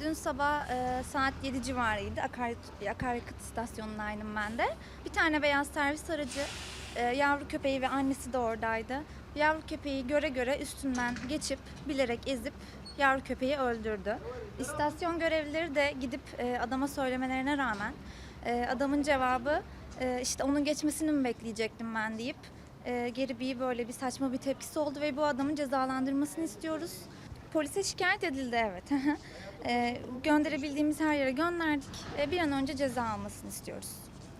Dün sabah e, saat 7 civarıydı. Akaryakıt, akaryakıt istasyonundaydım ben de. Bir tane beyaz servis aracı, e, yavru köpeği ve annesi de oradaydı. Yavru köpeği göre göre üstünden geçip bilerek ezip yavru köpeği öldürdü. İstasyon görevlileri de gidip e, adama söylemelerine rağmen e, adamın cevabı e, işte onun geçmesini mi bekleyecektim ben deyip e, geri bir böyle bir saçma bir tepkisi oldu ve bu adamın cezalandırmasını istiyoruz. Polise şikayet edildi evet. e, gönderebildiğimiz her yere gönderdik. E, bir an önce ceza almasını istiyoruz.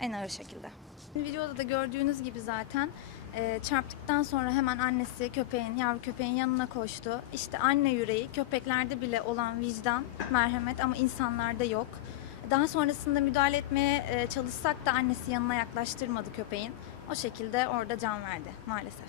En ağır şekilde. Videoda da gördüğünüz gibi zaten e, çarptıktan sonra hemen annesi köpeğin, yavru köpeğin yanına koştu. İşte anne yüreği, köpeklerde bile olan vicdan, merhamet ama insanlarda yok. Daha sonrasında müdahale etmeye e, çalışsak da annesi yanına yaklaştırmadı köpeğin. O şekilde orada can verdi maalesef.